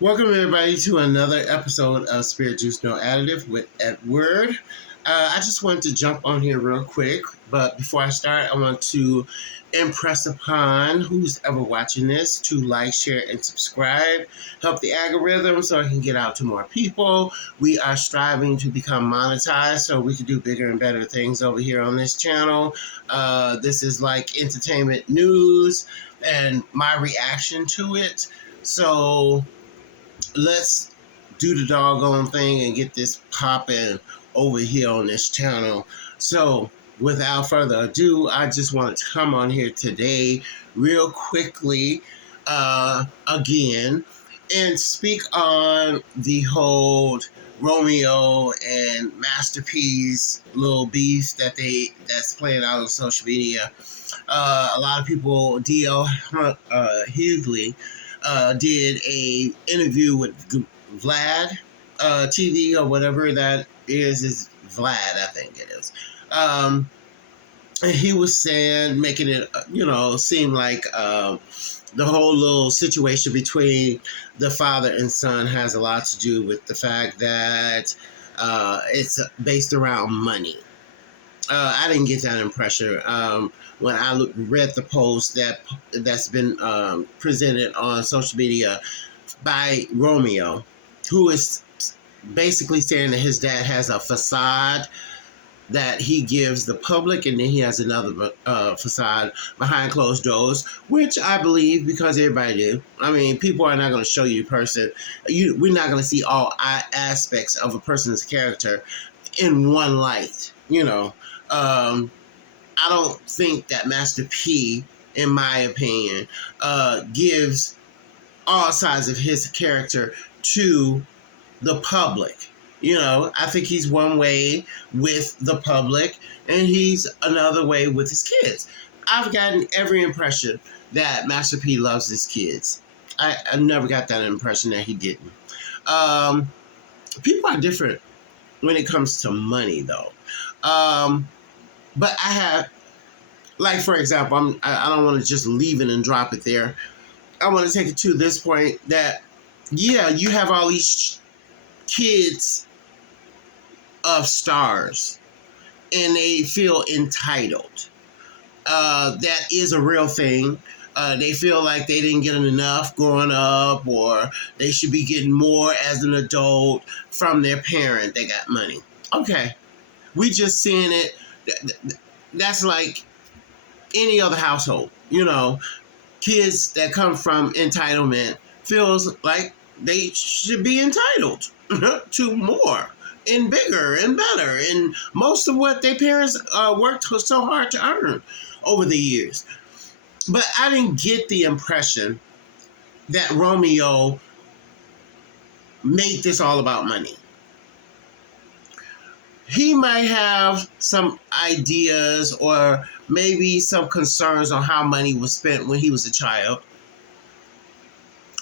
Welcome everybody to another episode of Spirit Juice No Additive with Edward. I just wanted to jump on here real quick, but before I start, I want to impress upon who's ever watching this to like, share, and subscribe. Help the algorithm so I can get out to more people. We are striving to become monetized so we can do bigger and better things over here on this channel. This is like entertainment news and my reaction to it. So let's do the doggone thing and get this popping over here on this channel. So without further ado, I just wanted to come on here today real quickly again and speak on the whole Romeo and Master P's little beef that's playing out on social media. A lot of people, D.L. Hughley, did a interview with Vlad TV or whatever that is Vlad, I think it is. And he was saying, making it, seem like the whole little situation between the father and son has a lot to do with the fact that it's based around money. I didn't get that impression when I read the post that's been presented on social media by Romeo, who is basically saying that his dad has a facade that he gives the public, and then he has another facade behind closed doors, which I believe because everybody do. I mean, people are not going to show you a person. We're not going to see all aspects of a person's character in one light, I don't think that Master P, in my opinion, gives all sides of his character to the public. I think he's one way with the public and he's another way with his kids. I've gotten every impression that Master P loves his kids. I never got that impression that he didn't. People are different when it comes to money, though. But I have, like, for example, I don't want to just leave it and drop it there. I want to take it to this point that, yeah, you have all these kids of stars and they feel entitled. That is a real thing. They feel like they didn't get enough growing up or they should be getting more as an adult from their parent. They got money. Okay. We just seeing it. That's like any other household. Kids that come from entitlement feels like they should be entitled to more and bigger and better and most of what their parents worked so hard to earn over the years. But I didn't get the impression that Romeo made this all about money. He might have some ideas or maybe some concerns on how money was spent when he was a child.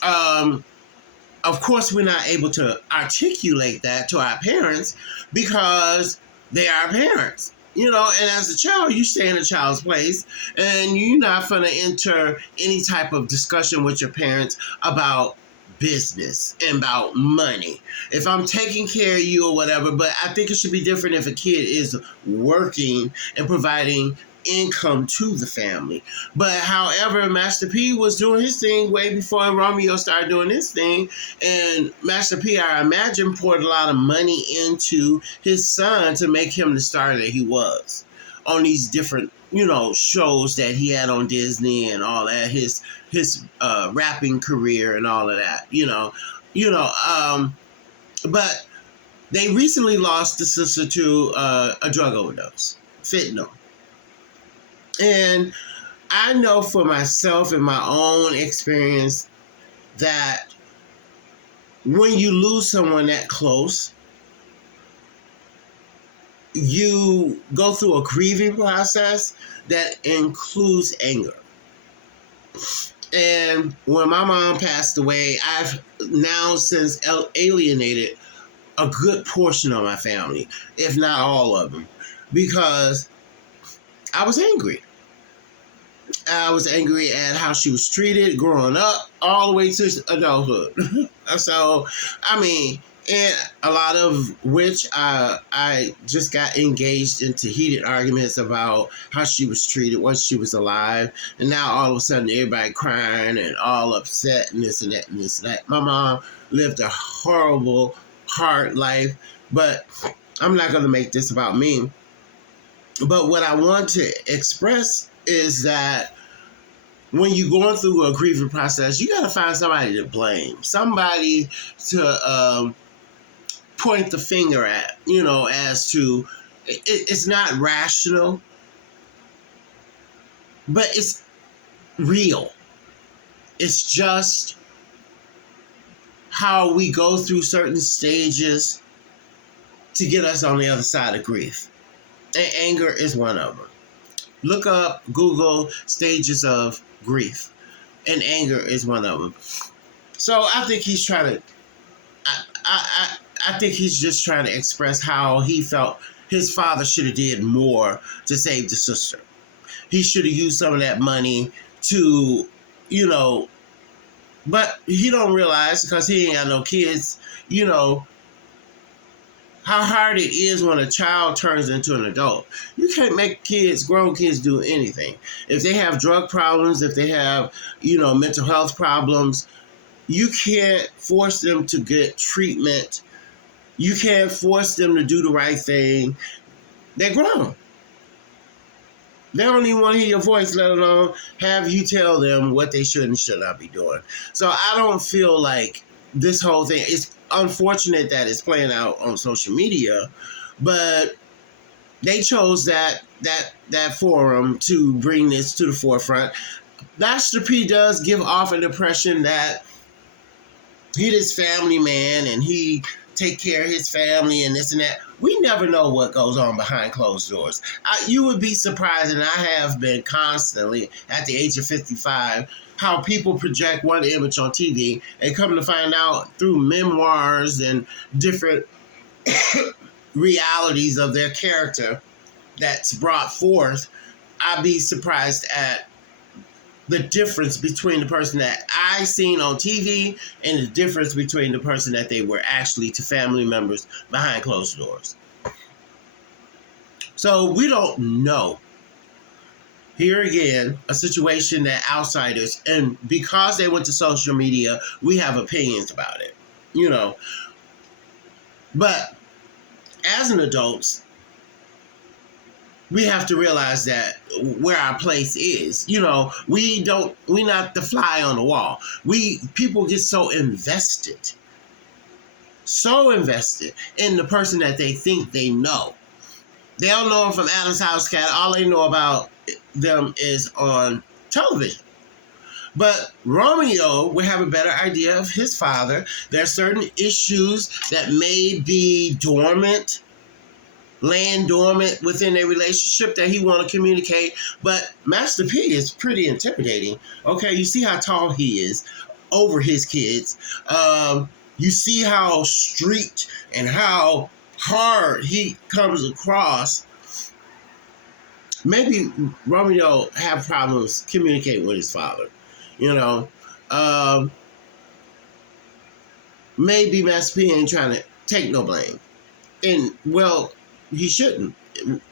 Of course, we're not able to articulate that to our parents because they are parents. And as a child, you stay in a child's place and you're not going to enter any type of discussion with your parents about business and about money. If I'm taking care of you or whatever, but I think it should be different if a kid is working and providing income to the family. But however, Master P was doing his thing way before Romeo started doing his thing, and Master P, I imagine, poured a lot of money into his son to make him the star that he was on these different shows that he had on Disney and all that, his rapping career and all of that, but they recently lost the sister to a drug overdose, fentanyl. And I know for myself in my own experience that when you lose someone that close, you go through a grieving process that includes anger. And when my mom passed away, I've now since alienated a good portion of my family, if not all of them, because I was angry. I was angry at how she was treated growing up, all the way to adulthood. So, I mean, and a lot of which I just got engaged into heated arguments about how she was treated once she was alive, and now all of a sudden everybody crying and all upset and this and that and this and that. My mom lived a horrible, hard life, but I'm not going to make this about me. But what I want to express is that when you're going through a grieving process, you got to find somebody to blame, somebody to point the finger at, as to it's not rational, but it's real. It's just how we go through certain stages to get us on the other side of grief. And anger is one of them. Look up, Google stages of grief, and anger is one of them. So I think he's trying to, I think he's just trying to express how he felt his father should have did more to save the sister. He should have used some of that money to, but he don't realize, because he ain't got no kids, how hard it is when a child turns into an adult. You can't make grown kids do anything. If they have drug problems, if they have, mental health problems, you can't force them to get treatment. You can't force them to do the right thing. They're grown. They don't even want to hear your voice, let alone have you tell them what they should and should not be doing. So I don't feel like this whole thing, it's unfortunate that it's playing out on social media, but they chose that forum to bring this to the forefront. Master P does give off an impression that he this family man and he take care of his family and this and that. We never know what goes on behind closed doors. You would be surprised, and I have been constantly at the age of 55, how people project one image on TV and come to find out through memoirs and different realities of their character that's brought forth. I'd be surprised at the difference between the person that I seen on TV and the difference between the person that they were actually to family members behind closed doors. So we don't know. Here again, a situation that outsiders, and because they went to social media, we have opinions about it, But as an adult, we have to realize that where our place is. We're not the fly on the wall. People get so invested in the person that they think they know. They don't know them from Adam's House Cat. All they know about them is on television. But Romeo would have a better idea of his father. There are certain issues that may be laying dormant within a relationship that he want to communicate. But Master P is pretty intimidating. Okay, you see how tall he is over his kids. You see how street and how hard he comes across. Maybe Romeo have problems communicating with his father. Maybe Master P ain't trying to take no blame. And, well, he shouldn't.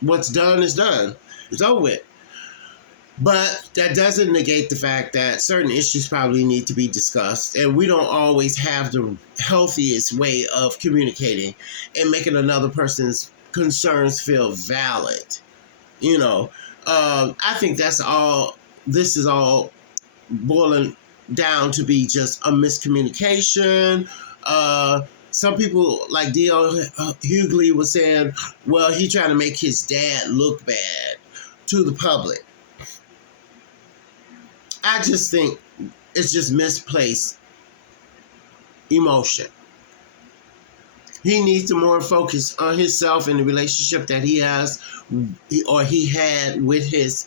What's done is done. It's over with. But that doesn't negate the fact that certain issues probably need to be discussed, and we don't always have the healthiest way of communicating and making another person's concerns feel valid. I think that's all. This is all boiling down to be just a miscommunication. Some people, like D.L. Hughley was saying, well, he trying to make his dad look bad to the public. I just think it's just misplaced emotion. He needs to more focus on himself and the relationship that he has or he had with his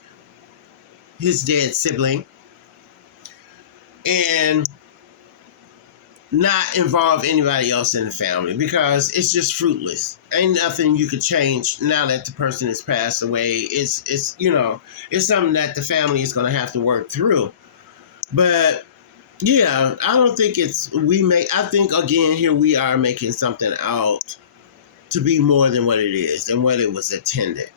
dead sibling. And not involve anybody else in the family because it's just fruitless. Ain't nothing you could change now that the person has passed away. It's it's something that the family is going to have to work through. But yeah, I don't think I think again here we are making something out to be more than what it is and what it was intended.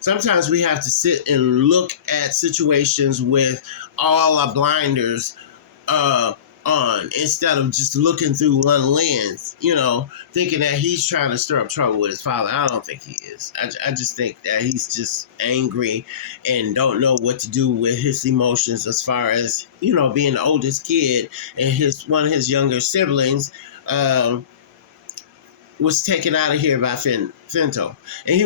Sometimes we have to sit and look at situations with all our blinders on instead of just looking through one lens, thinking that he's trying to stir up trouble with his father. I don't think he is. I just think that he's just angry and don't know what to do with his emotions as far as, being the oldest kid and one of his younger siblings was taken out of here by Fentanyl. And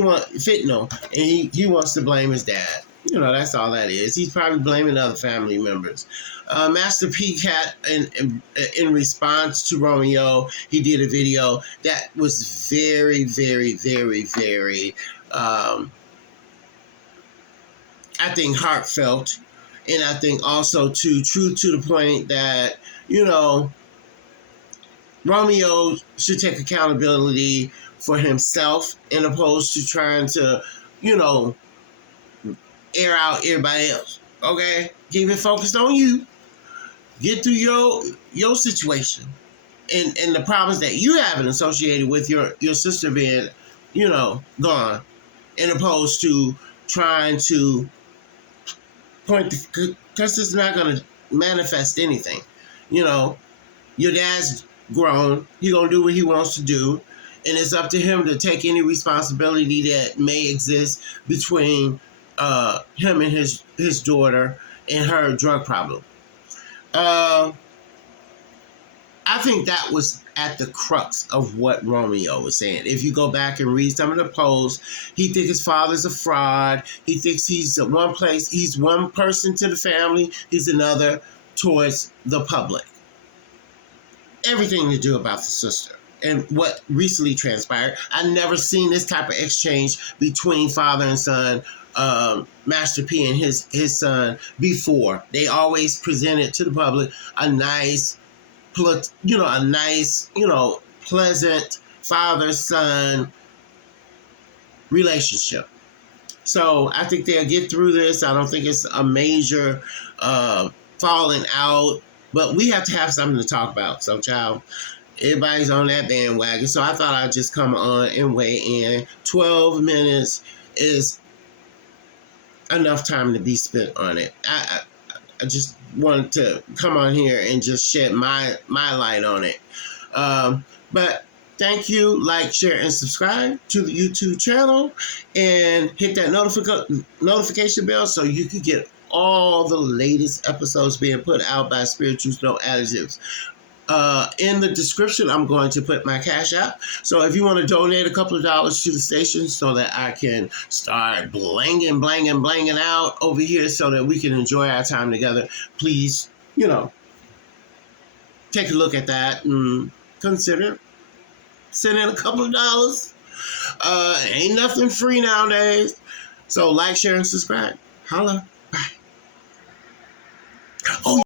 he wants to blame his dad. That's all that is. He's probably blaming other family members. Master P Cat, in response to Romeo, he did a video that was very, very, very, very, I think, heartfelt. And I think also true to the point that, Romeo should take accountability for himself in opposed to trying to, air out everybody else. Okay? Keep it focused on you. Get through your situation and the problems that you have associated with your sister being, gone, in opposed to trying to point, because it's not going to manifest anything. Your dad's grown. He's going to do what he wants to do. And it's up to him to take any responsibility that may exist between him and his daughter and her drug problem. I think that was at the crux of what Romeo was saying. If you go back and read some of the posts, he thinks his father's a fraud. He thinks he's one person to the family, he's another towards the public. Everything to do about the sister and what recently transpired. I never seen this type of exchange between father and son, Master P and his son before. They always presented to the public a nice, pleasant father-son relationship. So I think they'll get through this. I don't think it's a major falling out, but we have to have something to talk about. So, child, everybody's on that bandwagon. So I thought I'd just come on and weigh in. 12 minutes is enough time to be spent on it. I just wanted to come on here and just shed my light on it. But thank you. Like, share, and subscribe to the YouTube channel. And hit that notification bell so you can get all the latest episodes being put out by Spirit Juice No Additives. In the description, I'm going to put my Cash App. So if you want to donate a couple of dollars to the station so that I can start blanging out over here so that we can enjoy our time together, please, take a look at that and consider sending a couple of dollars. Ain't nothing free nowadays. So like, share, and subscribe. Holla.